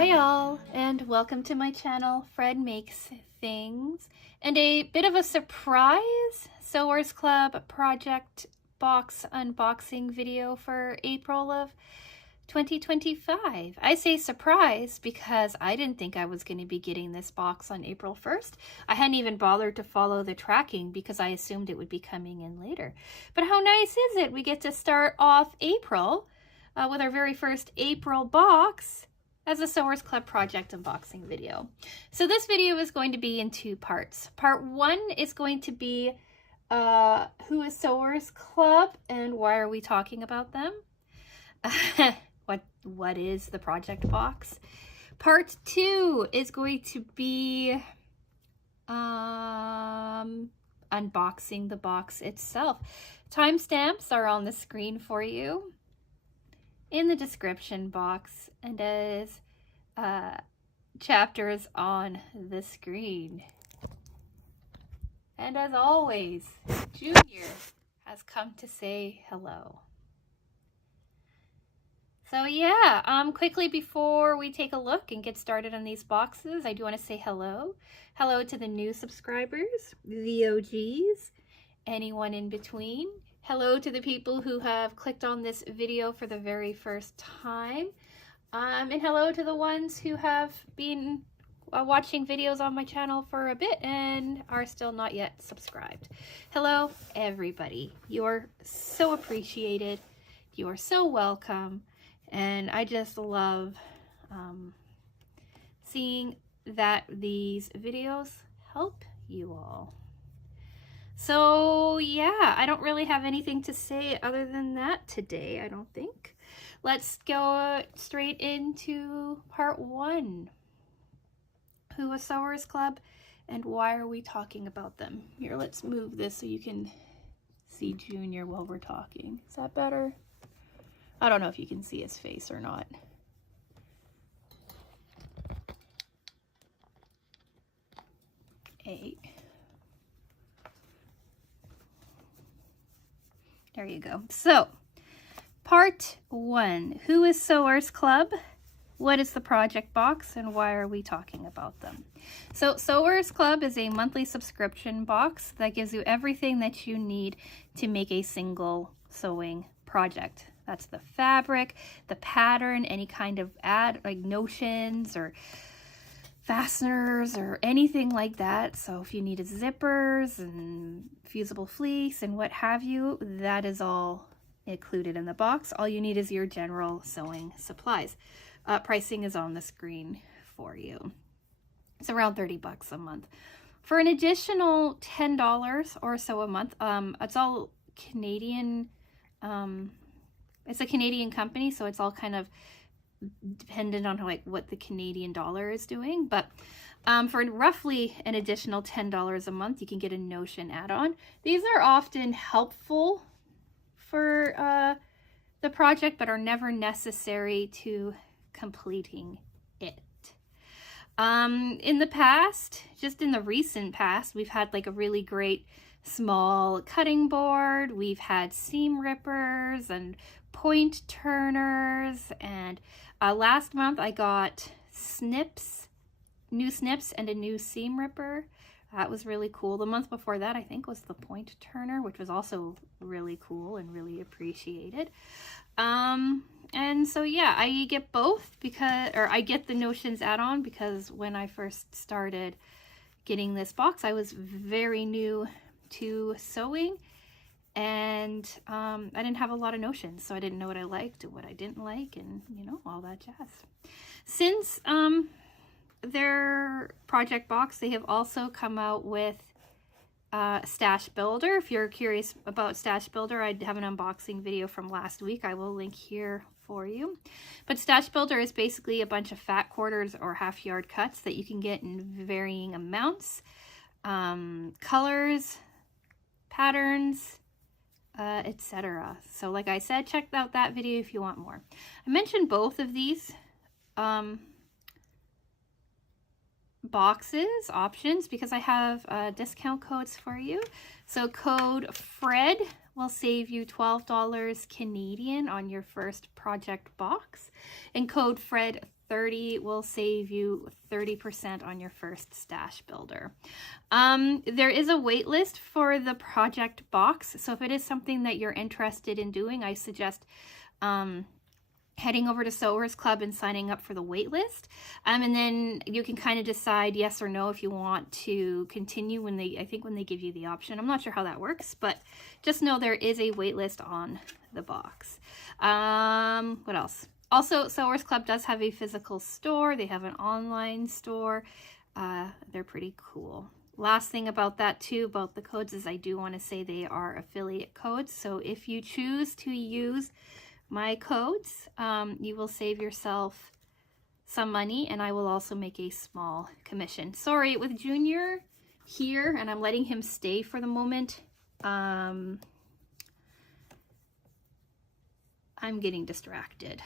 Hi all, and welcome to my channel, Fred Makes Things, and a bit of a surprise Sewers Club project box unboxing video for April of 2025. I say surprise because I didn't think I was going to be getting this box on April 1st. I hadn't even bothered to follow the tracking because I assumed it would be coming in later. But how nice is it? We get to start off April with our very first April box as a Sewers Club project unboxing video. So this video is going to be in two parts. Part one is going to be who is Sewers Club and why are we talking about them? What is the project box? Part two is going to be unboxing the box itself. Timestamps are on the screen for you in the description box and as chapters on the screen. And as always, Junior has come to say hello. So yeah, quickly before we take a look and get started on these boxes, I do want to say hello. Hello to the new subscribers, the OGs, anyone in between. Hello to the people who have clicked on this video for the very first time. And hello to the ones who have been watching videos on my channel for a bit and are still not yet subscribed. Hello, everybody. You're so appreciated. You are so welcome. And I just love seeing that these videos help you all. So yeah, I don't really have anything to say other than that today, I don't think. Let's go straight into part one. Who is Sewers Club and why are we talking about them? Here, let's move this so you can see Junior while we're talking. Is that better? I don't know if you can see his face or not. There you go. So, part one. Who is Sewers Club? What is the project box? And why are we talking about them? So, Sewers Club is a monthly subscription box that gives you everything that you need to make a single sewing project. That's the fabric, the pattern, any kind of like notions or fasteners or anything like that. So if you needed zippers and fusible fleece and what have you, that is all included in the box. All you need is your general sewing supplies. Pricing is on the screen for you. It's around 30 bucks a month. For an additional $10 or so a month, it's all Canadian. It's a Canadian company, so it's all kind of dependent on what the Canadian dollar is doing. But for roughly an additional $10 a month, you can get a Notion add-on. These are often helpful for the project, but are never necessary to completing it. In the past, just in the recent past, we've had like a really great small cutting board. We've had seam rippers and point turners, and last month I got new snips and a new seam ripper. That was really cool. The month before that I think was the point turner, which was also really cool and really appreciated. And so yeah, I get both I get the Notions add-on because when I first started getting this box, I was very new to sewing, and I didn't have a lot of notions, so I didn't know what I liked and what I didn't like, and you know, all that jazz. Since their project box, they have also come out with Stash Builder. If you're curious about Stash Builder, I have an unboxing video from last week. I will link here for you. But Stash Builder is basically a bunch of fat quarters or half yard cuts that you can get in varying amounts, colors, patterns, etc. So like I said, check out that video if you want more. I mentioned both of these boxes options because I have discount codes for you. So code FRED will save you $12 Canadian on your first project box, and code FRED 30 will save you 30% on your first stash builder. There is a wait list for the project box. So if it is something that you're interested in doing, I suggest heading over to Sewers Club and signing up for the wait list. And then you can kind of decide yes or no if you want to continue when I think when they give you the option. I'm not sure how that works, but just know there is a wait list on the box. What else? Also, Sewers Club does have a physical store. They have an online store. They're pretty cool. Last thing about that too, about the codes, is I do want to say they are affiliate codes. So if you choose to use my codes, you will save yourself some money, and I will also make a small commission. Sorry, with Junior here, and I'm letting him stay for the moment, I'm getting distracted.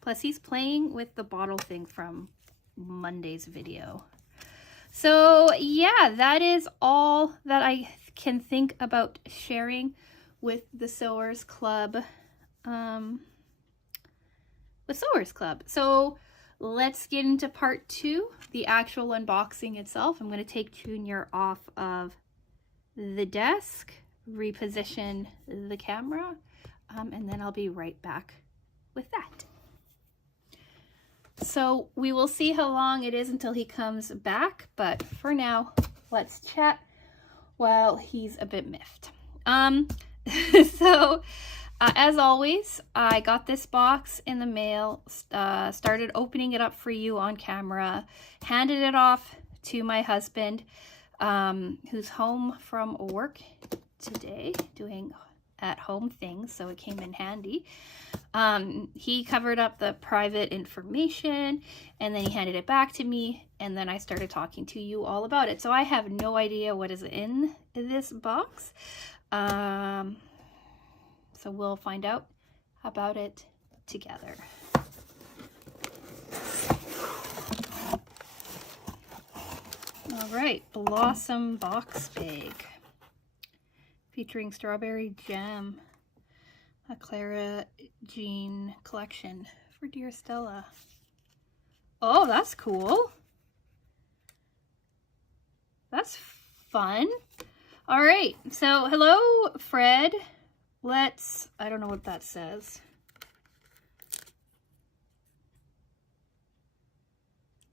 Plus he's playing with the bottle thing from Monday's video. So yeah, that is all that I can think about sharing with the Sewers Club. So let's get into part 2, the actual unboxing itself. I'm going to take Junior off of the desk, reposition the camera, and then I'll be right back with that. So we will see how long it is until he comes back, but for now, let's chat while he's a bit miffed. As always, I got this box in the mail, started opening it up for you on camera, handed it off to my husband, who's home from work today, doing at-home things, so it came in handy. He covered up the private information, and then he handed it back to me, and then I started talking to you all about it. So I have no idea what is in this box. So we'll find out about it together. All right, Blossom box bag featuring strawberry jam, a Clara Jean collection for dear Stella. Oh, that's cool. That's fun. All right, so hello, Fred. I don't know what that says.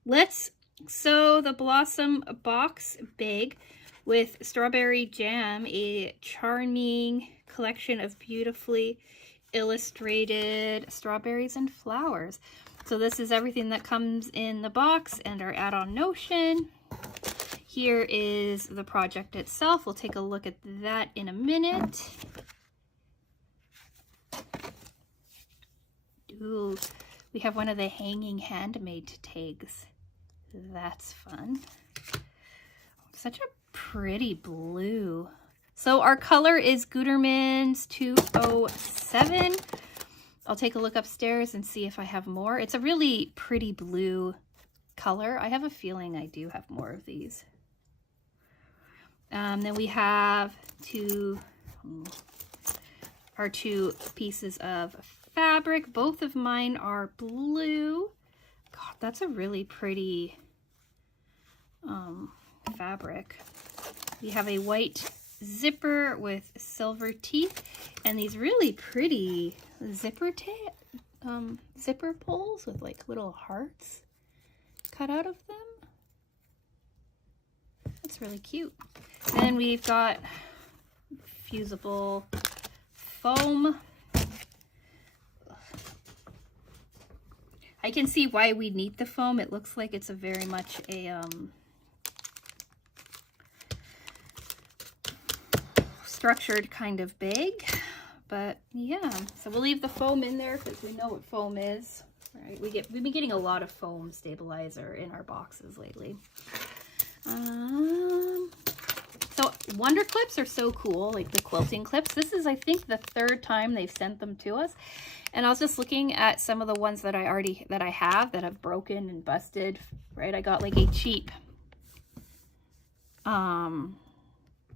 Let's sew the Blossom box bag with strawberry jam, a charming collection of beautifully illustrated strawberries and flowers. So this is everything that comes in the box and our add-on notion. Here is the project itself. We'll take a look at that in a minute. Ooh, we have one of the hanging handmade tags. That's fun. Such a pretty blue. So our color is Gutermann's 207. I'll take a look upstairs and see if I have more. It's a really pretty blue color. I have a feeling I do have more of these. Then we have our two pieces of fabric. Both of mine are blue. God, that's a really pretty fabric. We have a white zipper with silver teeth and these really pretty zipper pulls with like little hearts cut out of them. That's really cute. Then we've got fusible foam. I can see why we need the foam. It looks like it's a very much a structured kind of bag, but yeah, so we'll leave the foam in there because we know what foam is. All right, we've been getting a lot of foam stabilizer in our boxes lately. So Wonder Clips are so cool, like the quilting clips. This is, I think, the 3rd time they've sent them to us. And I was just looking at some of the ones that I have that have broken and busted, right? I got like a cheap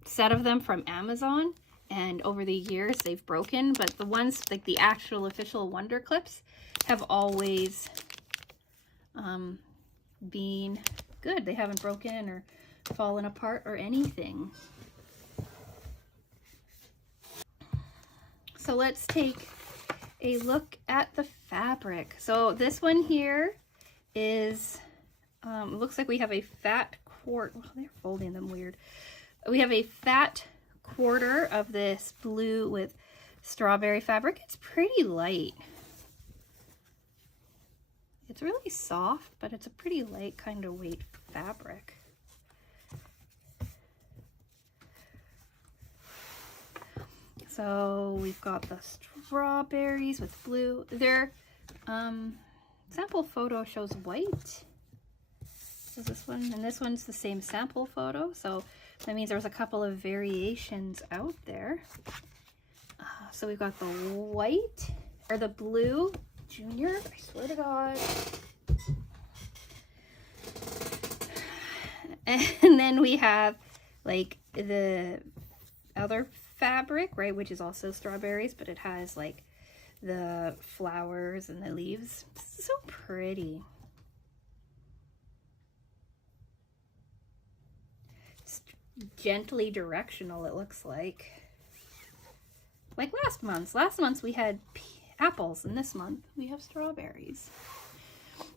set of them from Amazon, and over the years they've broken, but the ones like the actual official Wonder Clips have always being good. They haven't broken or fallen apart or anything. So let's take a look at the fabric. So this one here is, looks like we have a fat quarter. Well, they're folding them weird. We have a fat quarter of this blue with strawberry fabric. It's pretty light. It's really soft, but it's a pretty light kind of weight fabric. So we've got the strawberries with blue. Their sample photo shows white. So this one, and this one's the same sample photo. So that means there's a couple of variations out there. So we've got the white, or the blue junior, I swear to God. And then we have like the other fabric, right, which is also strawberries, but it has like the flowers and the leaves. So pretty. It's gently directional, it looks like last month. Last month we had apples, and this month we have strawberries.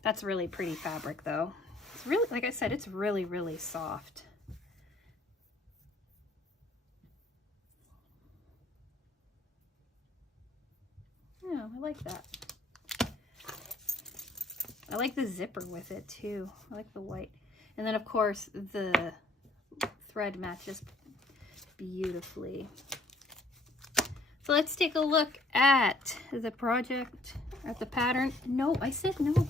That's really pretty fabric though. It's really, like I said, it's really, really soft. Yeah, I like that. I like the zipper with it too. I like the white. And then of course the thread matches beautifully. So let's take a look at the project, at the pattern. No, I said no.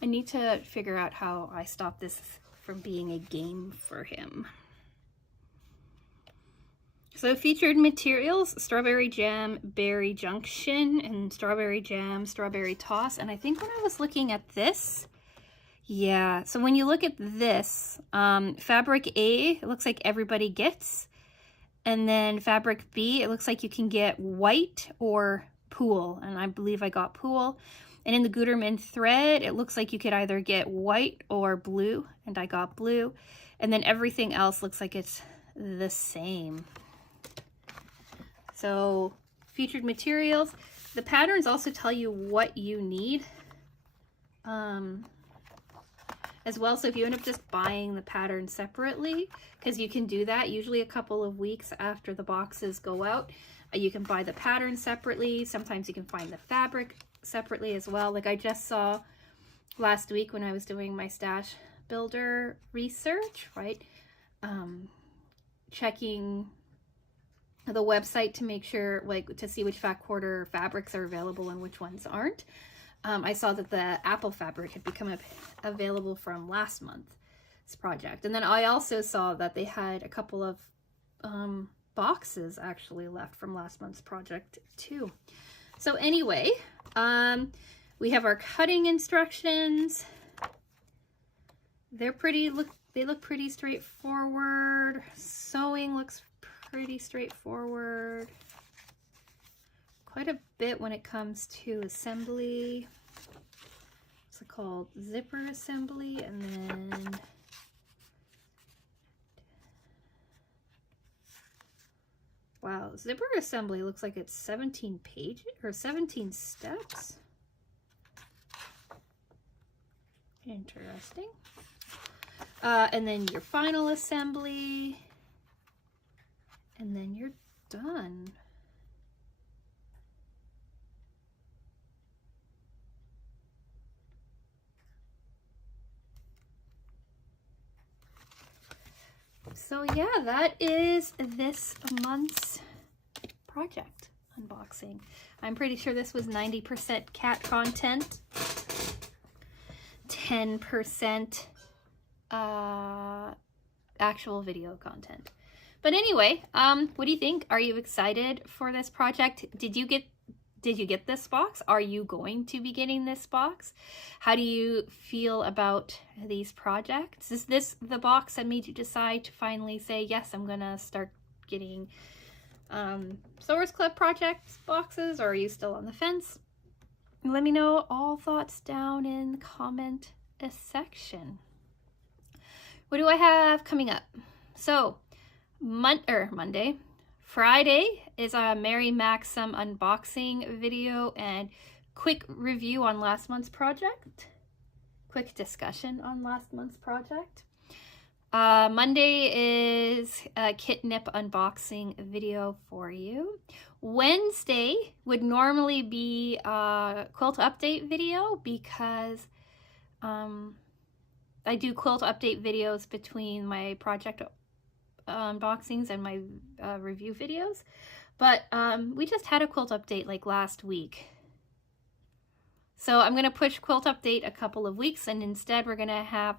I need to figure out how I stop this from being a game for him. So featured materials, strawberry jam, berry junction, and strawberry jam, strawberry toss. And I think when I was looking at this, yeah, so when you look at this, fabric A, it looks like everybody gets. And then fabric B, it looks like you can get white or pool. And I believe I got pool. And in the Gutermann thread, it looks like you could either get white or blue. And I got blue. And then everything else looks like it's the same. So featured materials. The patterns also tell you what you need. As well, so if you end up just buying the pattern separately, because you can do that usually a couple of weeks after the boxes go out, you can buy the pattern separately. Sometimes you can find the fabric separately as well. Like I just saw last week when I was doing my stash builder research, right? Checking the website to make sure, like, to see which fat quarter fabrics are available and which ones aren't. I saw that the apple fabric had become available from last month's project. And then I also saw that they had a couple of boxes actually left from last month's project too. So anyway, we have our cutting instructions. They're pretty, they look pretty straightforward. Sewing looks pretty straightforward. Quite a bit when it comes to assembly. What's it called? Zipper assembly, and then wow, zipper assembly looks like it's 17 pages or 17 steps. Interesting. And then your final assembly, and then you're done. So yeah, that is this month's project unboxing. I'm pretty sure this was 90% cat content, 10% actual video content. But anyway, what do you think? Are you excited for this project? Did you get this box? Are you going to be getting this box? How do you feel about these projects? Is this the box that made you decide to finally say, yes, I'm gonna start getting Sewers Club project boxes, or are you still on the fence? Let me know all thoughts down in the comment section. What do I have coming up? So, Monday. Friday is a Mary Maxim unboxing video and quick review on last month's project. Quick discussion on last month's project. Monday is a kit nip unboxing video for you. Wednesday would normally be a quilt update video because I do quilt update videos between my project unboxings and my review videos. But we just had a quilt update like last week. So I'm going to push quilt update a couple of weeks, and instead we're going to have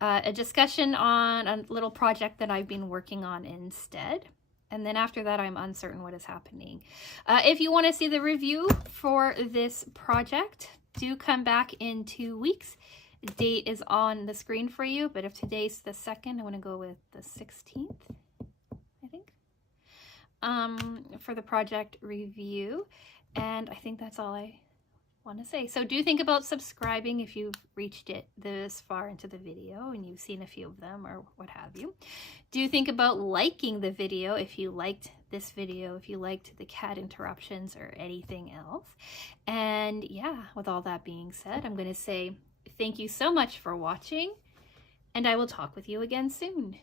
a discussion on a little project that I've been working on instead. And then after that, I'm uncertain what is happening. If you want to see the review for this project, do come back in 2 weeks. The date is on the screen for you, but if today's the 2nd, I want to go with the 16th, I think, for the project review. And I think that's all I want to say. So do think about subscribing if you've reached it this far into the video and you've seen a few of them or what have you. Do think about liking the video if you liked this video, if you liked the cat interruptions or anything else. And yeah, with all that being said, I'm going to say thank you so much for watching, and I will talk with you again soon.